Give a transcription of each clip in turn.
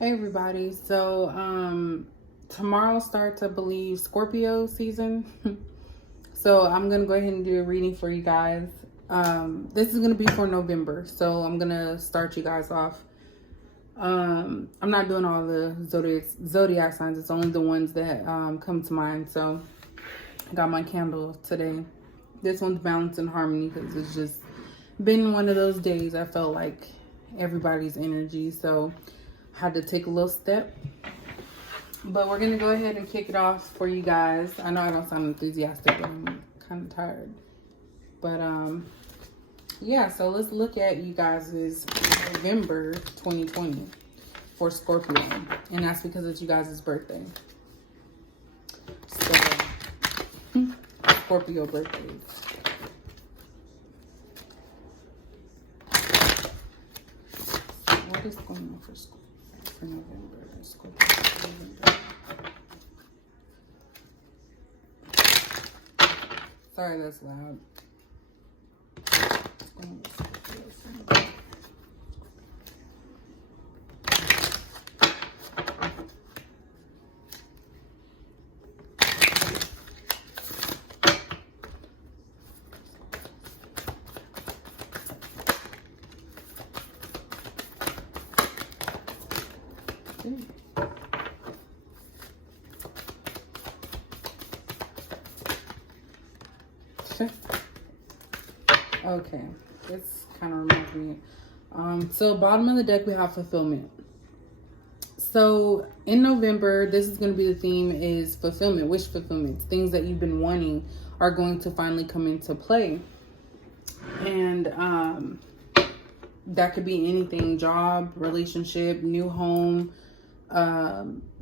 Hey everybody. Tomorrow starts, I believe, Scorpio season. So I'm gonna go ahead and do a reading for you guys. This is gonna be for November. So I'm gonna start you guys off. I'm not doing all the zodiac signs. It's only the ones that come to mind. So I got my candle today. This one's balance and harmony because it's just been one of those days. I felt like everybody's energy. So had to take a little step, but we're gonna go ahead and kick it off for you guys. I know I don't sound enthusiastic, but I'm kind of tired. But yeah, so let's look at you guys' November 2020 for Scorpio, and that's because it's you guys' birthday. So Scorpio birthdays. What is going on for Scorpio? For November, Scorpio, November. Sorry, that's loud. Okay, this kind of reminds me. So bottom of the deck we have fulfillment. So in November, this is going to be the theme is fulfillment, wish fulfillment. Things that you've been wanting are going to finally come into play. And that could be anything: job, relationship, new home,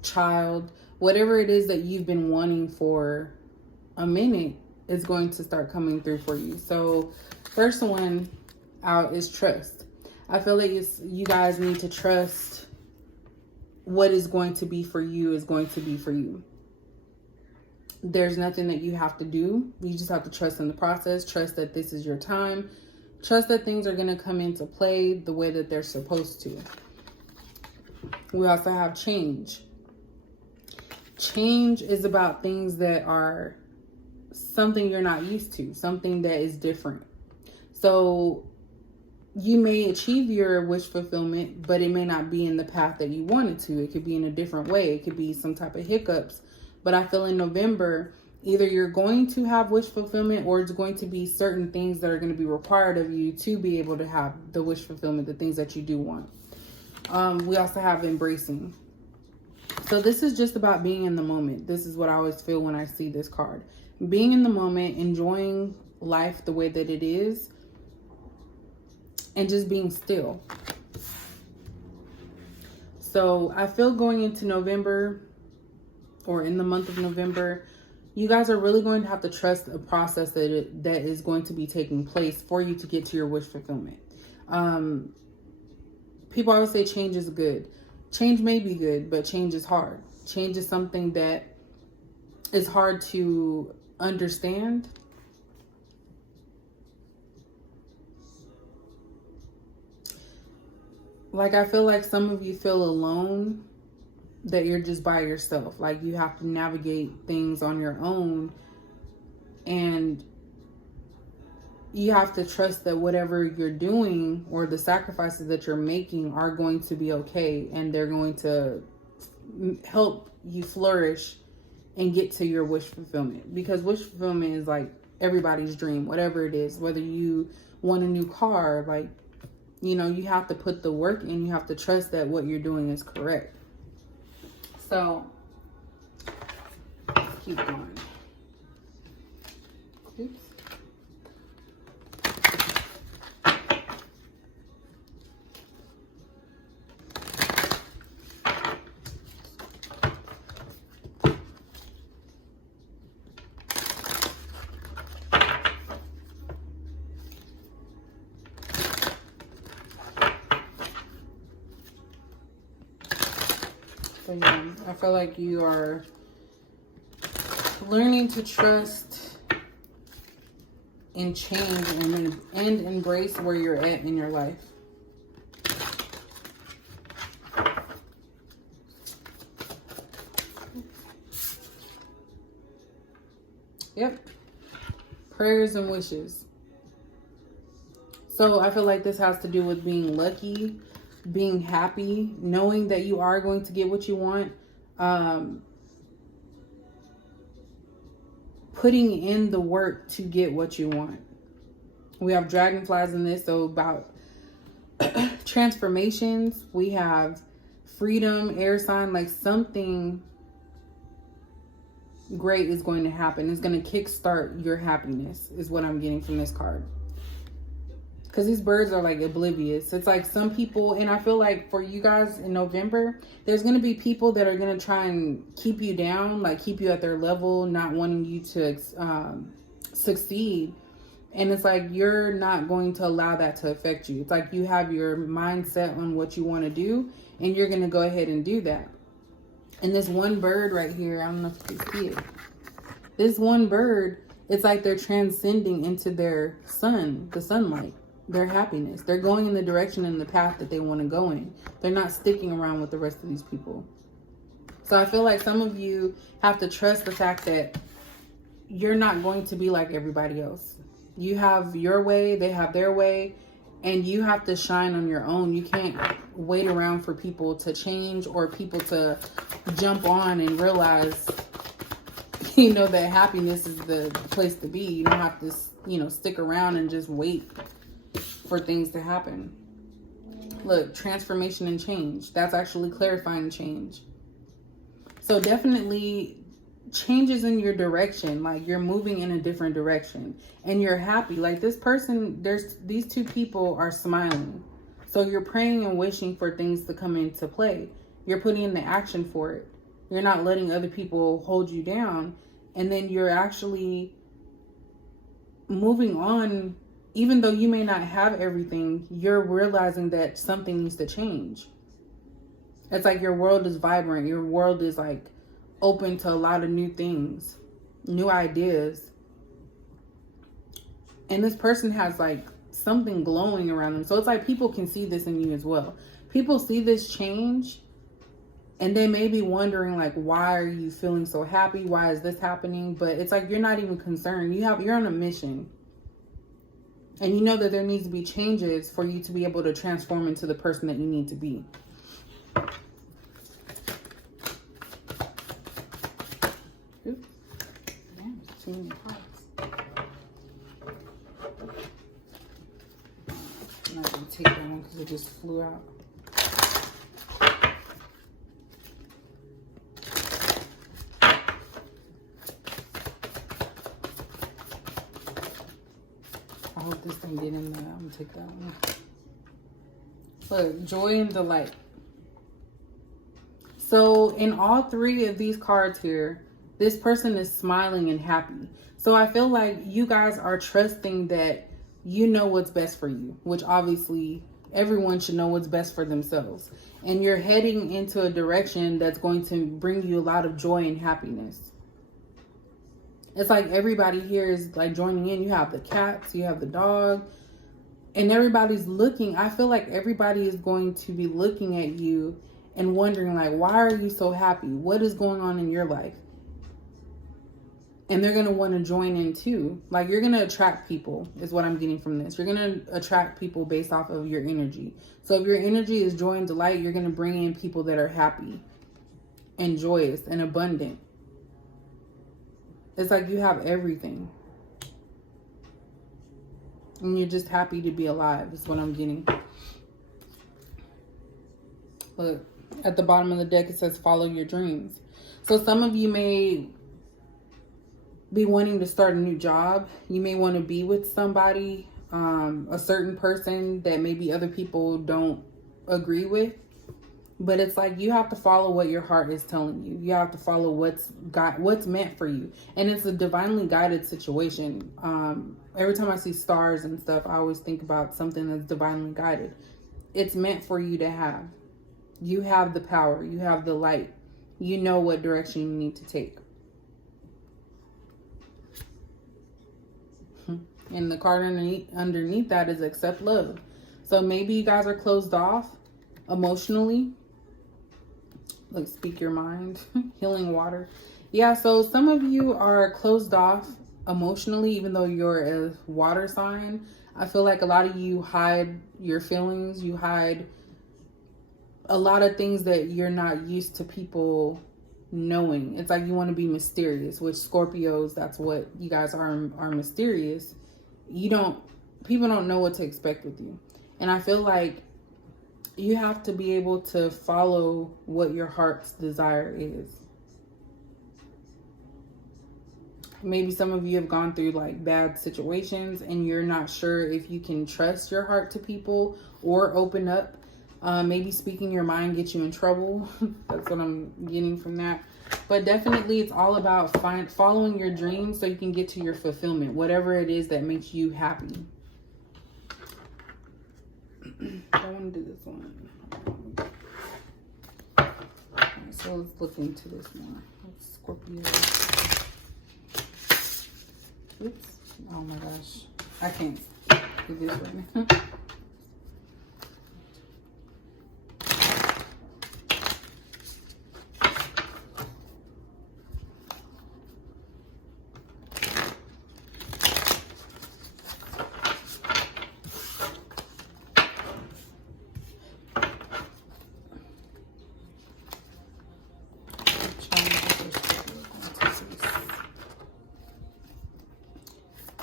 child, whatever it is that you've been wanting for a minute is going to start coming through for you. So first one out is trust. I feel like you guys need to trust what is going to be for you is going to be for you. There's nothing that you have to do. You just have to trust in the process. Trust that this is your time. Trust that things are going to come into play the way that they're supposed to. We also have change. Change is about things that are something you're not used to, something that is different. So you may achieve your wish fulfillment, but it may not be in the path that you wanted to. It could be in a different way. It could be some type of hiccups. But I feel in November, either you're going to have wish fulfillment or it's going to be certain things that are going to be required of you to be able to have the wish fulfillment, the things that you do want. We also have embracing. So this is just about being in the moment. This is what I always feel when I see this card. Being in the moment, enjoying life the way that it is, and just being still. So I feel going into November, or in the month of November, you guys are really going to have to trust a process that is going to be taking place for you to get to your wish fulfillment. People always say change is good. Change may be good, but change is hard. Change is something that is hard to understand. Like, I feel like some of you feel alone, that you're just by yourself. Like, you have to navigate things on your own, and you have to trust that whatever you're doing or the sacrifices that you're making are going to be okay, and they're going to help you flourish and get to your wish fulfillment. Because wish fulfillment is like everybody's dream, whatever it is. Whether you want a new car, like, you know, you have to put the work in. You have to trust that what you're doing is correct. So keep going. Oops. So yeah, I feel like you are learning to trust and change and embrace where you're at in your life. Yep. Prayers and wishes. So I feel like this has to do with being lucky, being happy, knowing that you are going to get what you want. Putting in the work to get what you want. We have dragonflies in this, so about transformations. We have freedom, air sign, like something great is going to happen. It's going to kickstart your happiness is what I'm getting from this card. Because these birds are like oblivious. It's like some people, and I feel like for you guys in November, there's going to be people that are going to try and keep you down, like keep you at their level, not wanting you to succeed. And it's like you're not going to allow that to affect you. It's like you have your mindset on what you want to do, and you're going to go ahead and do that. And this one bird right here, I don't know if you can see it. This one bird, it's like they're transcending into their sun, the sunlight, their happiness. They're going in the direction and the path that they want to go in. They're not sticking around with the rest of these people. So I feel like some of you have to trust the fact that you're not going to be like everybody else. You have your way, they have their way, and you have to shine on your own. You can't wait around for people to change or people to jump on and realize, you know, that happiness is the place to be. You don't have to, you know, stick around and just wait for things to happen. Look, transformation and change. That's actually clarifying change. So definitely changes in your direction, like you're moving in a different direction and you're happy. Like this person, these two people are smiling. So you're praying and wishing for things to come into play. You're putting in the action for it. You're not letting other people hold you down. And then you're actually moving on. Even though you may not have everything, you're realizing that something needs to change. It's like your world is vibrant. Your world is like open to a lot of new things, new ideas. And this person has like something glowing around them. So it's like people can see this in you as well. People see this change and they may be wondering like, why are you feeling so happy? Why is this happening? But it's like you're not even concerned. You're on a mission. And you know that there needs to be changes for you to be able to transform into the person that you need to be. Oops. Damn, it's too many cards. I'm not going to take that one because it just flew out. I hope this thing get in there. I'm going to take that one. Look, joy and delight. So in all three of these cards here, this person is smiling and happy. So I feel like you guys are trusting that you know what's best for you, which obviously everyone should know what's best for themselves. And you're heading into a direction that's going to bring you a lot of joy and happiness. It's like everybody here is like joining in. You have the cats, you have the dog, and everybody's looking. I feel like everybody is going to be looking at you and wondering like, why are you so happy? What is going on in your life? And they're going to want to join in too. Like you're going to attract people is what I'm getting from this. You're going to attract people based off of your energy. So if your energy is joy and delight, you're going to bring in people that are happy and joyous and abundant. It's like you have everything. And you're just happy to be alive is what I'm getting. Look, at the bottom of the deck, it says follow your dreams. So some of you may be wanting to start a new job. You may want to be with somebody, a certain person that maybe other people don't agree with. But it's like you have to follow what your heart is telling you. You have to follow what's meant for you. And it's a divinely guided situation. Every time I see stars and stuff, I always think about something that's divinely guided. It's meant for you to have. You have the power. You have the light. You know what direction you need to take. And the card underneath that is accept love. So maybe you guys are closed off emotionally. Like speak your mind. Healing water. Yeah, so some of you are closed off emotionally, even though you're a water sign. I feel like a lot of you hide your feelings. You hide a lot of things that you're not used to people knowing. It's like you want to be mysterious, which Scorpios, that's what you guys are mysterious. People don't know what to expect with you. And I feel like you have to be able to follow what your heart's desire is. Maybe some of you have gone through like bad situations and you're not sure if you can trust your heart to people or open up. Maybe speaking your mind gets you in trouble. That's what I'm getting from that. But definitely it's all about following your dreams so you can get to your fulfillment, whatever it is that makes you happy. I want to do this one. Okay, so let's look into this more. Scorpio. Oops. Oh my gosh. I can't do this right now.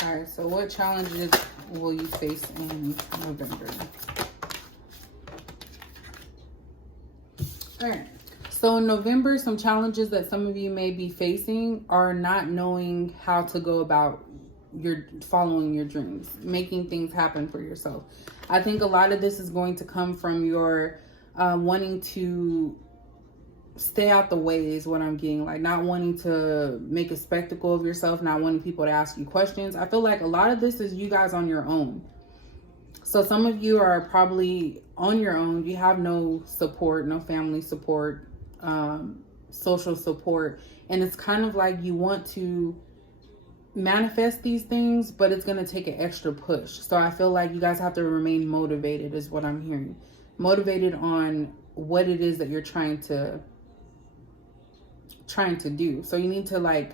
Alright, so what challenges will you face in November? Alright, so in November, some challenges that some of you may be facing are not knowing how to go about following your dreams, making things happen for yourself. I think a lot of this is going to come from your wanting to stay out the way is what I'm getting, like not wanting to make a spectacle of yourself, not wanting people to ask you questions. I feel like a lot of this is you guys on your own. So some of you are probably on your own. You have no support, no family support, social support. And it's kind of like you want to manifest these things, but it's going to take an extra push. So I feel like you guys have to remain motivated is what I'm hearing. Motivated on what it is that you're trying to do. So you need to like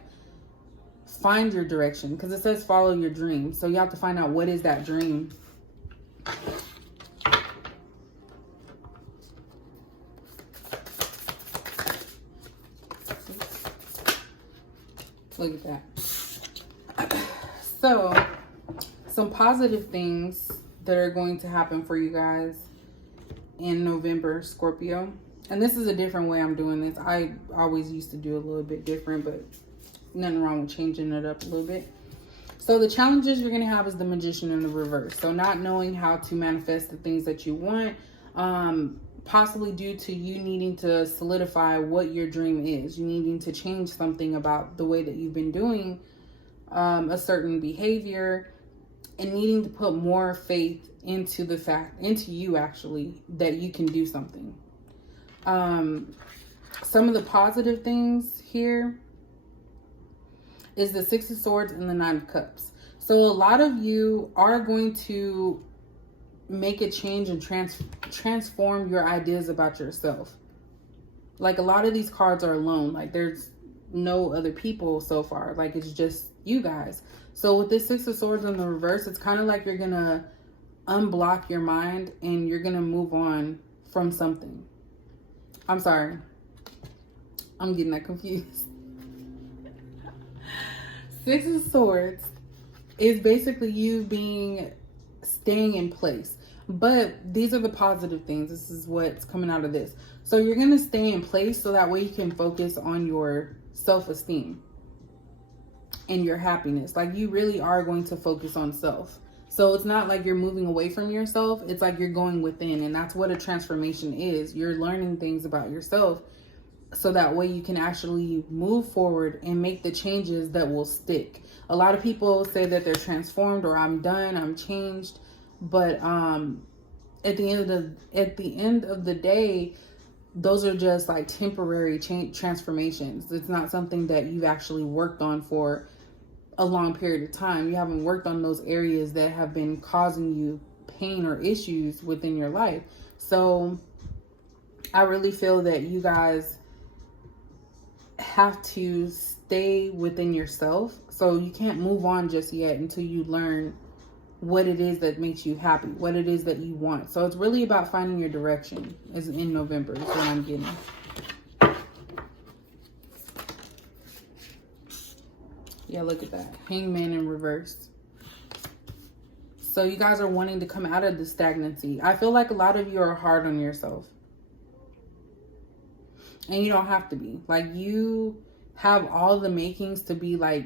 find your direction, because it says follow your dream. So you have to find out what is that dream. Look at that. So some positive things that are going to happen for you guys in November, Scorpio. And this is a different way I'm doing this. I always used to do a little bit different, but nothing wrong with changing it up a little bit. So the challenges you're going to have is the Magician in the reverse. So not knowing how to manifest the things that you want, possibly due to you needing to solidify what your dream is. You needing to change something about the way that you've been doing a certain behavior, and needing to put more faith into you actually, that you can do something. Some of the positive things here is the Six of Swords and the Nine of Cups. So a lot of you are going to make a change and transform your ideas about yourself. Like a lot of these cards are alone. Like there's no other people so far. Like it's just you guys. So with this Six of Swords in the reverse, it's kind of like you're going to unblock your mind and you're going to move on from something. I'm sorry. I'm getting that confused. Six of Swords is basically you staying in place. But these are the positive things. This is what's coming out of this. So you're going to stay in place so that way you can focus on your self-esteem and your happiness. Like you really are going to focus on self. So it's not like you're moving away from yourself. It's like you're going within. And that's what a transformation is. You're learning things about yourself so that way you can actually move forward and make the changes that will stick. A lot of people say that they're transformed or I'm done, I'm changed. But at the end of the day, those are just like temporary transformations. It's not something that you've actually worked on for a long period of time. You haven't worked on those areas that have been causing you pain or issues within your life. So I really feel that you guys have to stay within yourself. So you can't move on just yet until you learn what it is that makes you happy, what it is that you want. So it's really about finding your direction is in November is what I'm getting. Yeah, look at that. Hangman in reverse. So you guys are wanting to come out of the stagnancy. I feel like a lot of you are hard on yourself. And you don't have to be. Like, you have all the makings to be like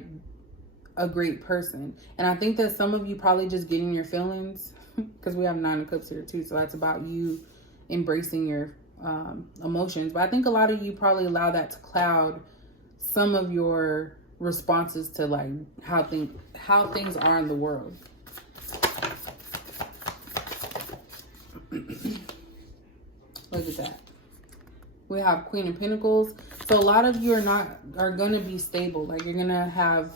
a great person. And I think that some of you probably just get in your feelings because we have 9 of Cups here too. So that's about you embracing your emotions. But I think a lot of you probably allow that to cloud some of your responses to like how things are in the world. Look at that. We have Queen of Pentacles. So a lot of you are going to be stable. Like, you're going to have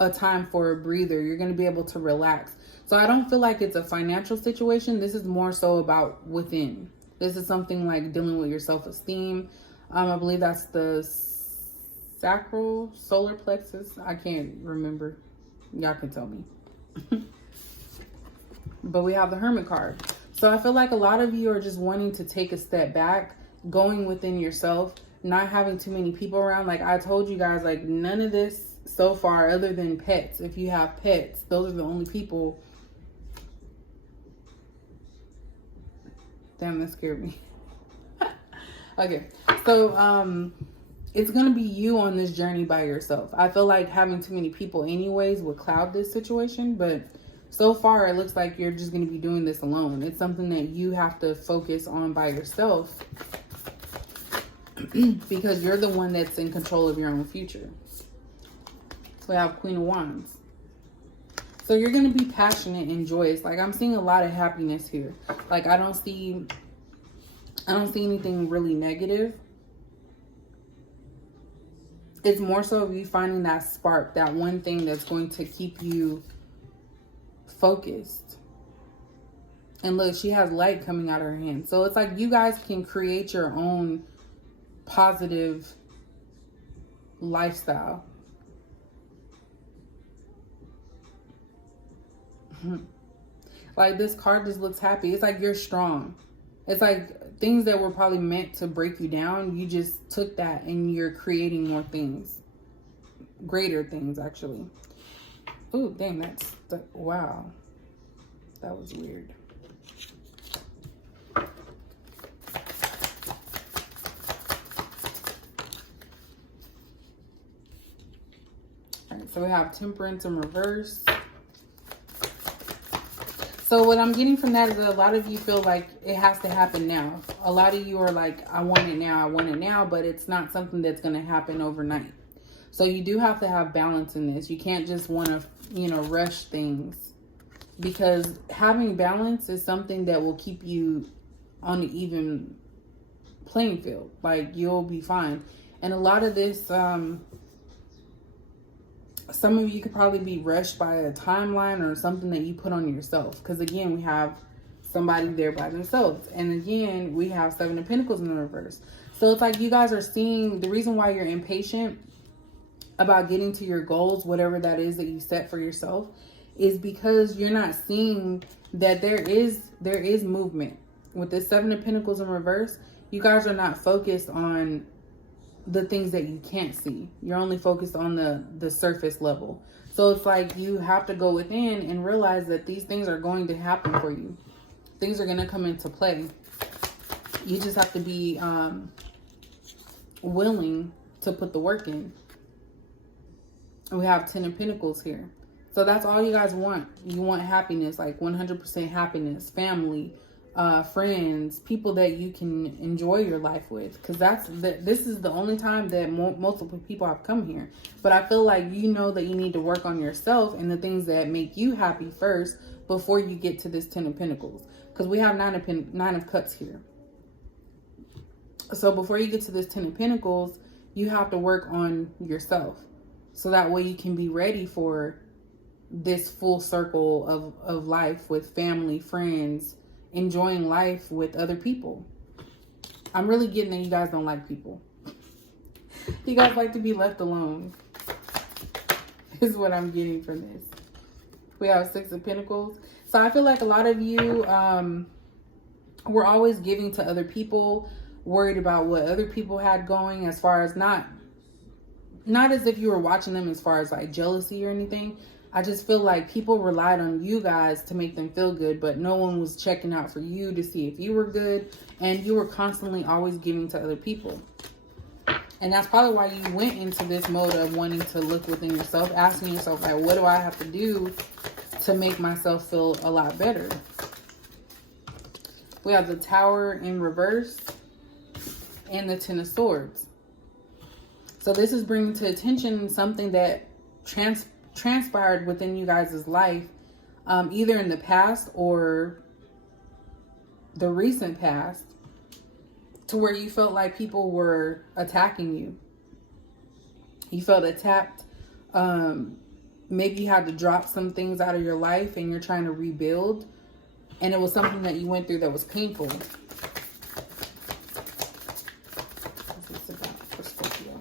a time for a breather. You're going to be able to relax. So I don't feel like it's a financial situation. This is more so about within. This is something like dealing with your self-esteem. I believe that's the sacral solar plexus. I can't remember. Y'all can tell me. But we have the Hermit card. So I feel like a lot of you are just wanting to take a step back, going within yourself, not having too many people around. Like I told you guys, like none of this so far other than pets. If you have pets, those are the only people. Damn, that scared me. Okay, so it's going to be you on this journey by yourself. I feel like having too many people anyways would cloud this situation, but so far it looks like you're just going to be doing this alone. It's something that you have to focus on by yourself because you're the one that's in control of your own future. So we have Queen of Wands. So you're going to be passionate and joyous. Like, I'm seeing a lot of happiness here. Like, I don't see anything really negative. It's more so of you finding that spark, that one thing that's going to keep you focused. And look, she has light coming out of her hand. So it's like you guys can create your own positive lifestyle. Like, this card just looks happy. It's like you're strong. It's like things that were probably meant to break you down, you just took that and you're creating more things. Greater things, actually. Ooh, dang, wow. That was weird. Alright, so we have Temperance in reverse. So what I'm getting from that is that a lot of you feel like it has to happen now. A lot of you are like, I want it now, but it's not something that's going to happen overnight. So you do have to have balance in this. You can't just want to, rush things, because having balance is something that will keep you on an even playing field. Like, you'll be fine. And a lot of this, some of you could probably be rushed by a timeline or something that you put on yourself. Because again, we have somebody there by themselves. And again, we have 7 of Pentacles in the reverse. So it's like you guys are seeing the reason why you're impatient about getting to your goals, whatever that is that you set for yourself, is because you're not seeing that there is movement. With the 7 of Pentacles in reverse, you guys are not focused on the things that you can't see. You're only focused on the surface level. So it's like you have to go within and realize that these things are going to happen for you. Things are going to come into play. You just have to be willing to put the work in. And we have 10 of Pentacles here. So that's all you guys want. You want happiness, like 100% happiness, family, friends, people that you can enjoy your life with, because this is the only time that multiple people have come here. But I feel like you know that you need to work on yourself and the things that make you happy first before you get to this 10 of Pentacles, because we have 9 of Cups here. So before you get to this 10 of Pentacles, you have to work on yourself, so that way you can be ready for this full circle of life with family, friends, enjoying life with other people. I'm really getting that you guys don't like people. You guys like to be left alone. is what I'm getting from this. We have Six of Pentacles. So I feel like a lot of you were always giving to other people, worried about what other people had going, as far as not as if you were watching them as far as like jealousy or anything. I just feel like people relied on you guys to make them feel good, but no one was checking out for you to see if you were good, and you were constantly always giving to other people. And that's probably why you went into this mode of wanting to look within yourself, asking yourself, like, what do I have to do to make myself feel a lot better? We have the Tower in reverse and the Ten of Swords. So this is bringing to attention something that transpired within you guys' life, either in the past or the recent past, to where you felt like people were attacking you. You felt attacked. Maybe you had to drop some things out of your life and you're trying to rebuild. And it was something that you went through that was painful. What's this about for Scorpio?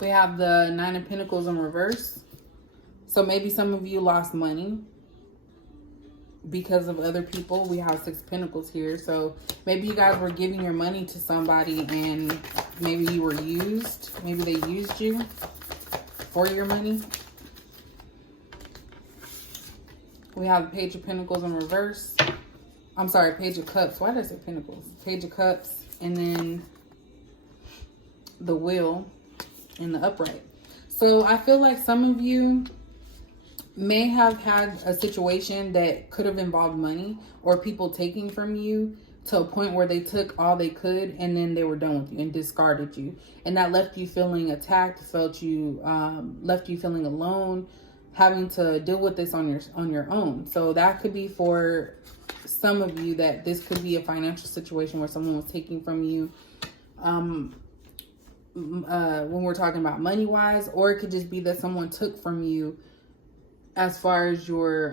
We have the Nine of Pentacles in reverse. So maybe some of you lost money because of other people. We have Six of Pentacles here. So maybe you guys were giving your money to somebody and maybe you were used. Maybe they used you for your money. We have the Page of Pentacles in reverse. I'm sorry, Page of Cups. Why did I say Pentacles? Page of Cups, and then the Wheel in the upright. So I feel like some of you may have had a situation that could have involved money or people taking from you to a point where they took all they could and then they were done with you and discarded you. And that left you feeling attacked, left you feeling alone, having to deal with this on your own. So that could be for some of you that this could be a financial situation where someone was taking from you. When we're talking about money wise, or it could just be that someone took from you as far as your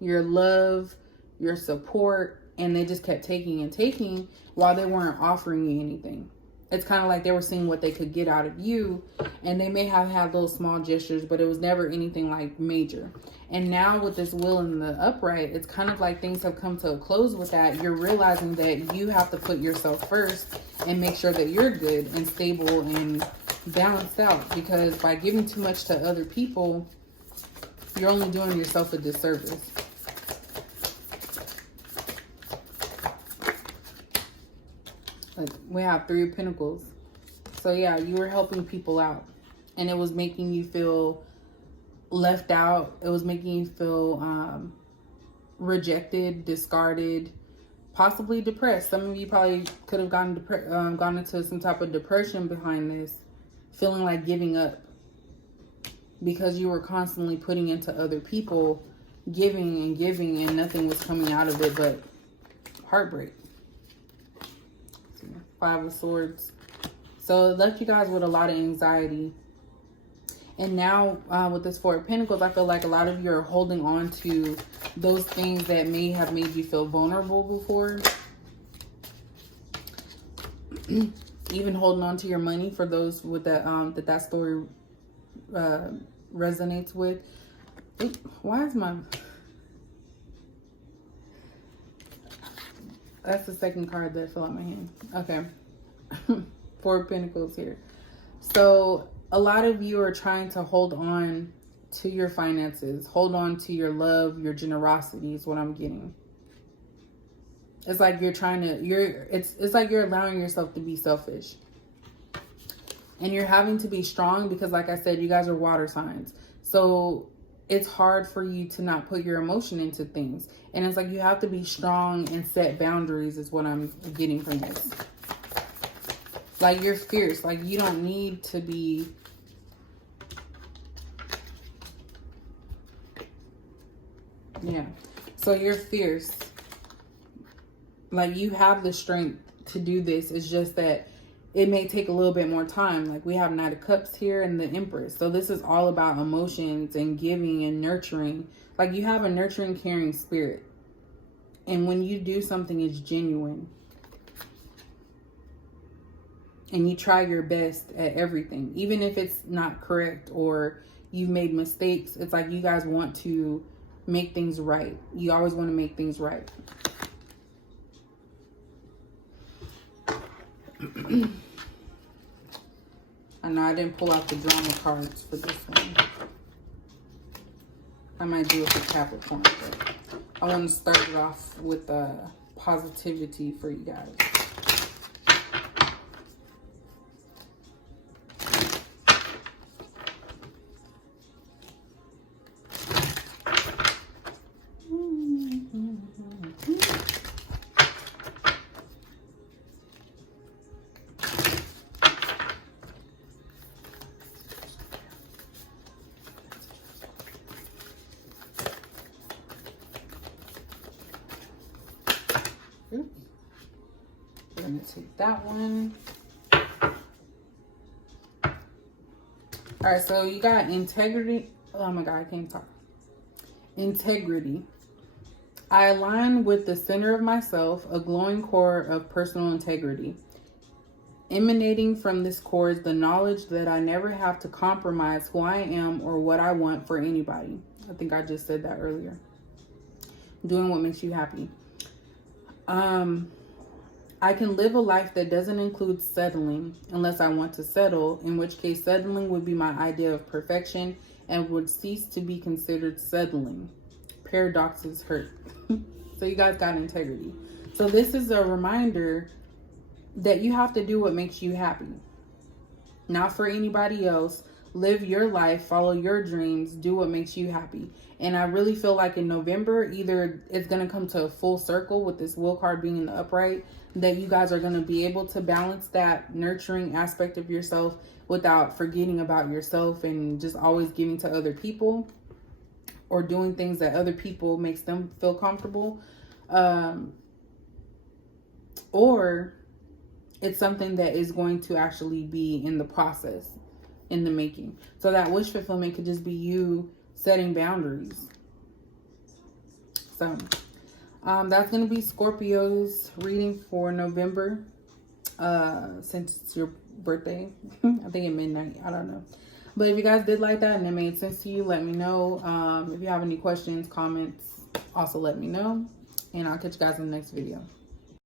love, your support, and they just kept taking and taking while they weren't offering you anything. It's kind of like they were seeing what they could get out of you, and they may have had those small gestures, but it was never anything like major. And now with this Wheel in the upright, it's kind of like things have come to a close with that. You're realizing that you have to put yourself first and make sure that you're good and stable and balanced out, because by giving too much to other people, you're only doing yourself a disservice. We have Three of Pentacles. So yeah, you were helping people out, and it was making you feel left out. It was making you feel rejected, discarded, possibly depressed. Some of you probably could have gone into some type of depression behind this, feeling like giving up because you were constantly putting into other people, giving and giving, and nothing was coming out of it but heartbreak. Five of Swords. So it left you guys with a lot of anxiety. And now with this Four of Pentacles, I feel like a lot of you are holding on to those things that may have made you feel vulnerable before. Even holding on to your money for those with that story resonates with. Why is my... That's the second card that fell out my hand. Okay. Four of Pentacles here. So a lot of you are trying to hold on to your finances. Hold on to your love, your generosity is what I'm getting. It's like you're trying to, it's like you're allowing yourself to be selfish. And you're having to be strong because, like I said, you guys are water signs. So it's hard for you to not put your emotion into things. And it's like you have to be strong and set boundaries is what I'm getting from this. Like you're fierce. Like you don't need to be... Yeah. So you're fierce. Like you have the strength to do this. It's just that it may take a little bit more time. Like we have Knight of Cups here and the Empress. So this is all about emotions and giving and nurturing. Like you have a nurturing, caring spirit. And when you do something, it's genuine. and you try your best at everything, even if it's not correct or you've made mistakes. It's like you guys want to make things right. You always want to make things right. I know I didn't pull out the drama cards for this one. I might do it for Capricorn, but I want to start it off with positivity for you guys. Oops. We're going to take that one. All right, so you got integrity. Oh my God, I can't talk. Integrity. I align with the center of myself, a glowing core of personal integrity. Emanating from this core is the knowledge that I never have to compromise who I am or what I want for anybody. I think I just said that earlier. Doing what makes you happy. I can live a life that doesn't include settling unless I want to settle, in which case settling would be my idea of perfection and would cease to be considered settling. Paradoxes hurt. So you guys got integrity. So this is a reminder that you have to do what makes you happy. Not for anybody else. Live your life, follow your dreams, do what makes you happy. And I really feel like in November, either it's going to come to a full circle with this Will card being in the upright, that you guys are going to be able to balance that nurturing aspect of yourself without forgetting about yourself and just always giving to other people or doing things that other people makes them feel comfortable. Or it's something that is going to actually be in the process, in the making. So that wish fulfillment could just be you setting boundaries. So that's going to be Scorpio's reading for November, since it's your birthday. I think at midnight, I don't know. But if you guys did like that and it made sense to you, let me know. If you have any questions, comments, also let me know. And I'll catch you guys in the next video.